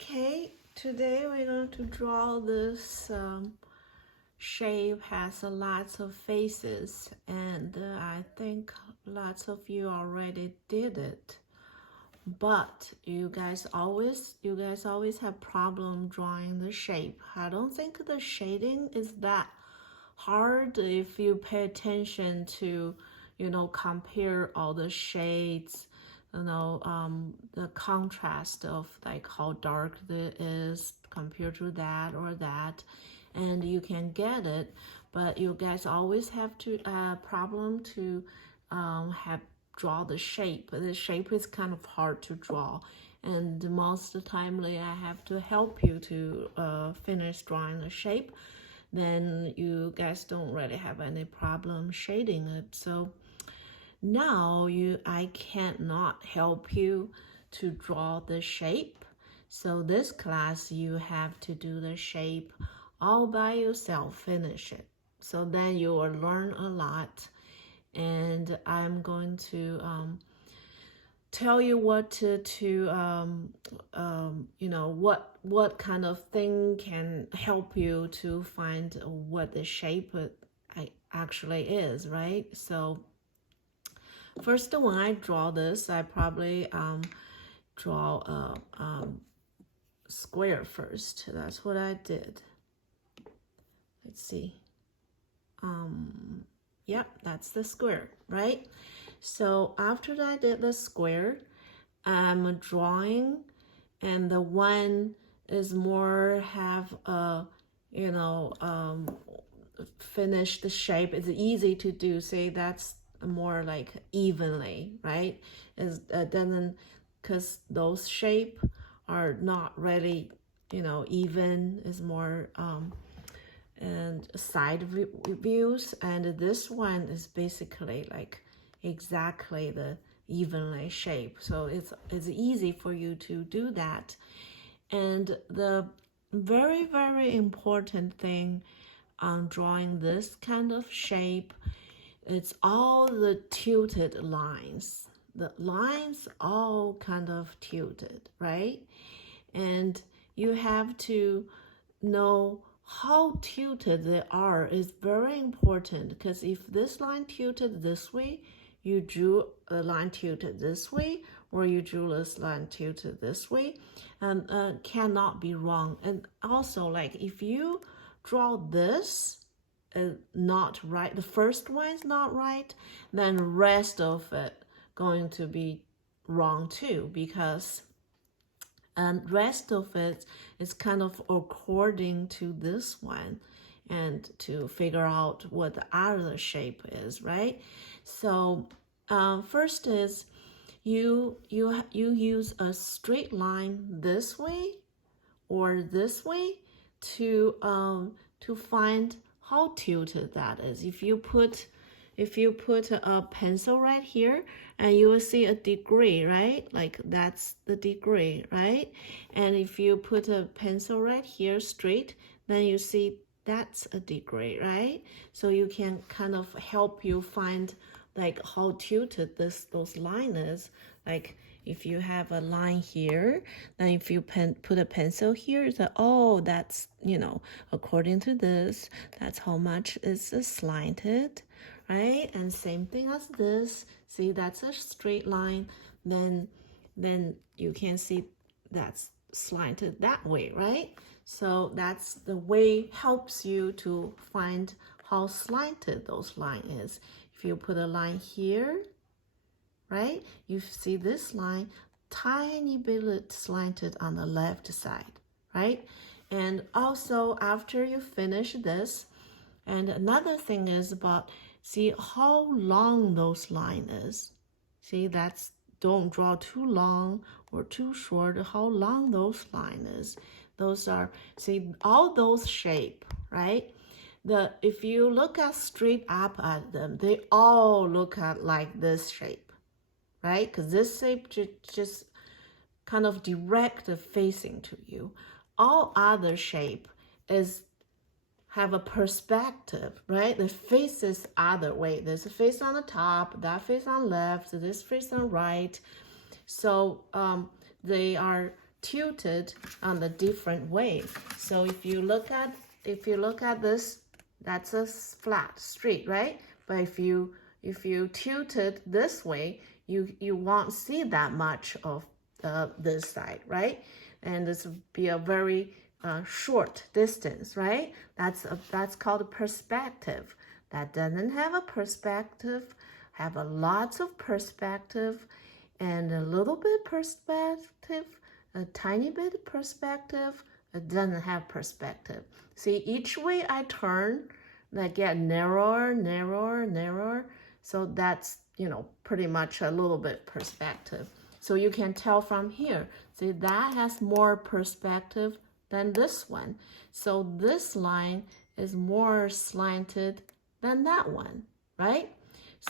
Okay, today we're going to draw this shape has lots of faces, and I think lots of you already did it. But you guys always have problem drawing the shape. I don't think the shading is that hard if you pay attention to, compare all the shades, the contrast of like how dark it is compared to that or that, and you can get it. But you guys always have to problem to have draw the shape. The shape is kind of hard to draw, and most timely I have to help you to finish drawing the shape. Then you guys don't really have any problem shading it. So now I cannot help you to draw the shape. So this class you have to do the shape all by yourself, finish it. So then you will learn a lot, and I'm going to tell you what what kind of thing can help you to find what the shape actually is, right? So first, when I draw this, I probably draw a square first. That's what I did. Let's see. Yep, that's the square, right? So after I did the square, I'm drawing, and the one is more have a, finish the shape. It's easy to do. Say that's more like evenly, right? Is doesn't, because those shape are not really, even. Is more and side views, and this one is basically like exactly the evenly shape. So it's easy for you to do that. And the very, very important thing on drawing this kind of shape, it's all the tilted lines. The lines all kind of tilted, right? And you have to know how tilted they are is very important, because if this line tilted this way, you drew a line tilted this way, or you drew this line tilted this way, and cannot be wrong. And also, like if you draw this not right, the first one is not right, then the rest of it going to be wrong too, because and rest of it is kind of according to this one, and to figure out what the other shape is, right? So first is you use a straight line this way or this way to find how tilted that is. If you put a pencil right here, and you will see a degree, right? Like that's the degree, right? And if you put a pencil right here straight, then you see that's a degree, right? So you can kind of help you find like how tilted those line is. Like if you have a line here, then if you put a pencil here, it's like, oh, that's, according to this, that's how much is slanted, right? And same thing as this. See, that's a straight line. Then you can see that's slanted that way, right? So that's the way helps you to find how slanted those line is. If you put a line here, right, you see this line tiny bit slanted on the left side, right? And also after you finish this, and another thing is about, see how long those line is. See, that's, don't draw too long or too short, how long those line is. Those are, see, all those shape, right? If you look at straight up at them, they all look at like this shape, right? Because this shape just kind of direct facing to you. All other shape is have a perspective, right? The face is other way. There's a face on the top, that face on left, this face on right. So they are tilted on the different way. So if you look at this, that's a flat street, right? But if you tilt it this way, you won't see that much of this side, right? And this will be a very short distance, right? That's called perspective. That doesn't have a perspective, have a lots of perspective, and a little bit perspective, a tiny bit perspective. It doesn't have perspective. See, each way I turn, I get narrower, narrower, narrower. So that's, pretty much a little bit perspective. So you can tell from here, see, that has more perspective than this one. So this line is more slanted than that one, right?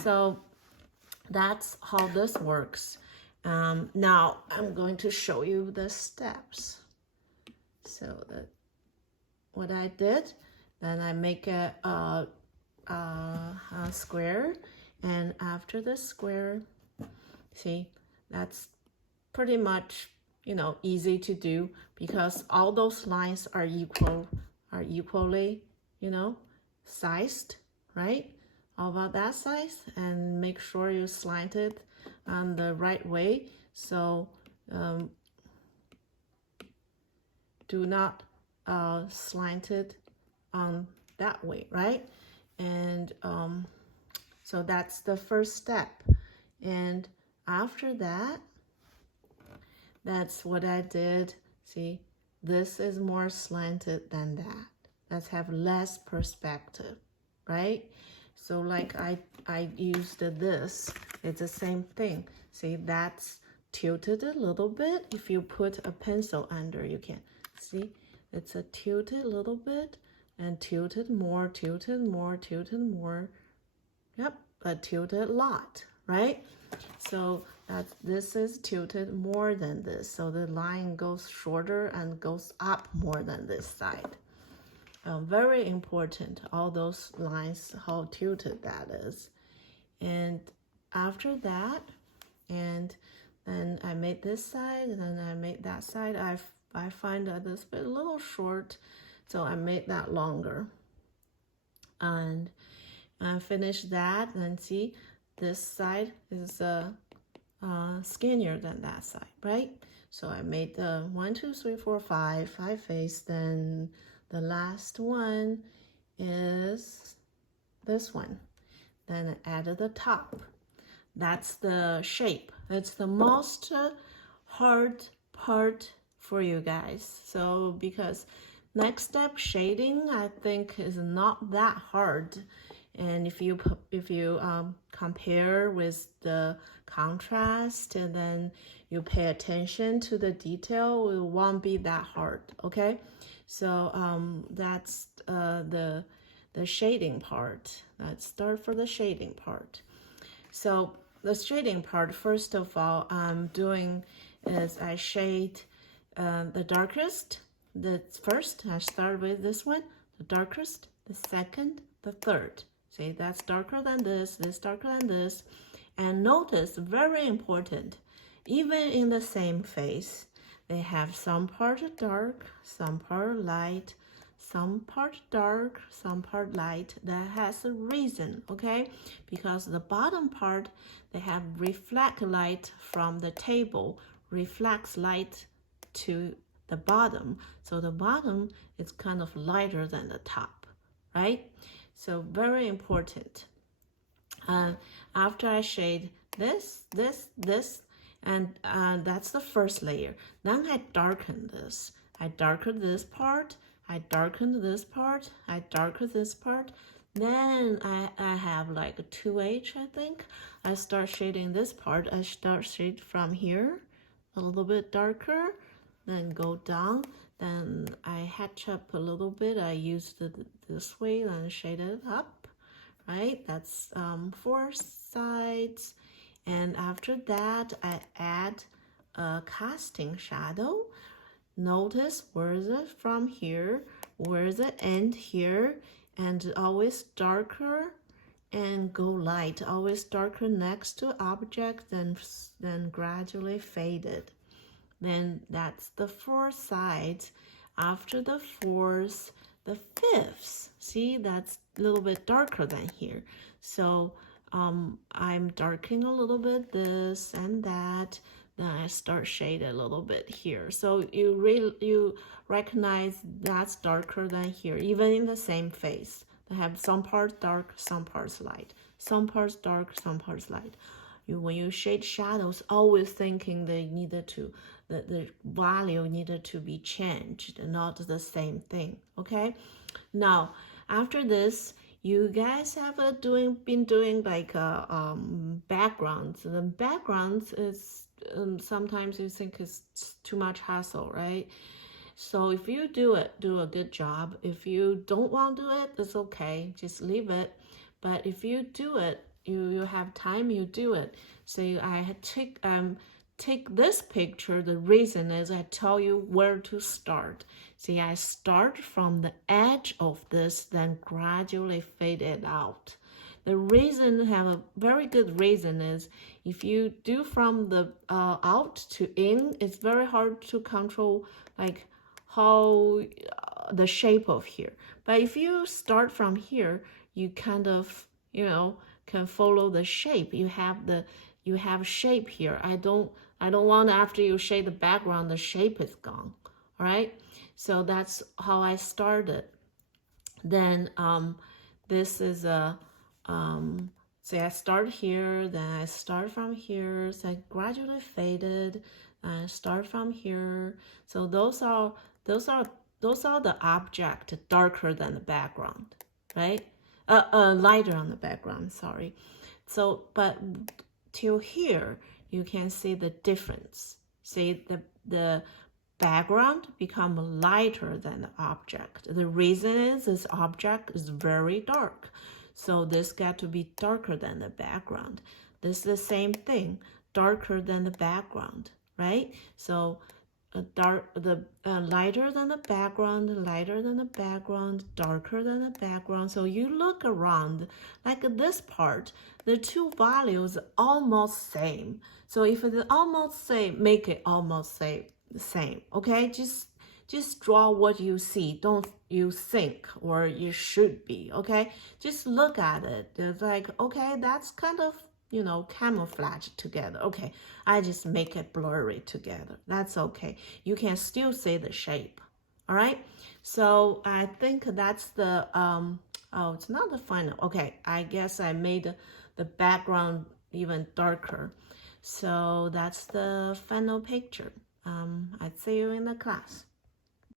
So that's how this works. Now I'm going to show you the steps. So what I did, then I make a square, and after the square, see, that's pretty much, easy to do because all those lines are equally, sized, right? All about that size, and make sure you slant it on the right way. So do not slant it on that way, right? And so that's the first step. And after that, that's what I did. See, this is more slanted than that. Let's have less perspective, right? So like I used this, it's the same thing. See, that's tilted a little bit. If you put a pencil under, you can see it's a tilted a little bit, and tilted more, tilted more, tilted more. Yep, a tilted lot, right? So this is tilted more than this. So the line goes shorter and goes up more than this side. Very important, all those lines, how tilted that is. And after that, and then I made this side, and then I made that side. I find that this bit a little short, so I made that longer. And I finished that, and see, this side is skinnier than that side, right? So I made the 1, 2, 3, 4, 5 face. Then the last one is this one. Then I added the top. That's the shape. It's the most hard part for you guys. So because next step, shading, I think is not that hard. And if you compare with the contrast, and then you pay attention to the detail, it won't be that hard, okay? So that's the shading part. Let's start for the shading part. So the shading part, first of all, I'm doing is I shade the darkest. First, I start with this one, the darkest, the second, the third. See, that's darker than this darker than this. And notice, very important, even in the same face, they have some part dark, some part light, some part dark, some part light. That has a reason, okay? Because the bottom part, they have reflect light from the table, reflects light to the bottom. So the bottom is kind of lighter than the top, right? So very important. After I shade this, and that's the first layer. Then I darken this. I darken this part. I darken this part. I darken this part. Then I have like a 2H, I think. I start shading this part. I start shade from here, a little bit darker, then go down. Then I hatch up a little bit. I use this way, then shade it up, right? That's 4 sides. And after that, I add a casting shadow. Notice where is it from here, where is it end here, and always darker and go light. Always darker next to object, then gradually faded. then that's the fourth side. After the fourth, the fifth. See, that's a little bit darker than here. So I'm darkening a little bit this and that. Then I start shade a little bit here. So you recognize that's darker than here, even in the same face. They have some parts dark, some parts light. Some parts dark, some parts light. When you shade shadows, always thinking they needed to, the value needed to be changed, not the same thing. Okay. Now, after this, you guys have been doing like backgrounds. The backgrounds is sometimes you think it's too much hassle, right? So if you do it, do a good job. If you don't want to do it, it's okay. Just leave it. But if you do it, you have time, you do it. So I take this picture. The reason is I tell you where to start. See, I start from the edge of this, then gradually fade it out. The reason, have a very good reason, is if you do from the out to in, it's very hard to control like how the shape of here. But if you start from here, you kind of, can follow the shape. You have shape here. I don't want after you shade the background, the shape is gone. All right. So that's how I started. Then this is a say I start here, then I start from here, so I gradually faded, and I start from here. So those are the object darker than the background, right? Lighter on the background, sorry. So, but till here, you can see the difference. See, the background become lighter than the object. The reason is this object is very dark. So this got to be darker than the background. This is the same thing, darker than the background, right? So lighter than the background, lighter than the background, darker than the background. So you look around, like this part, the two values almost same. So if it's almost same, make it almost same. Okay, just draw what you see. Don't you think or you should be. Okay, just look at it. It's like, okay, that's kind of camouflage together. Okay, I just make it blurry together. That's okay. You can still see the shape. All right. So I think that's the oh, it's not the final. Okay, I guess I made the background even darker. So that's the final picture. I'd see you in the class.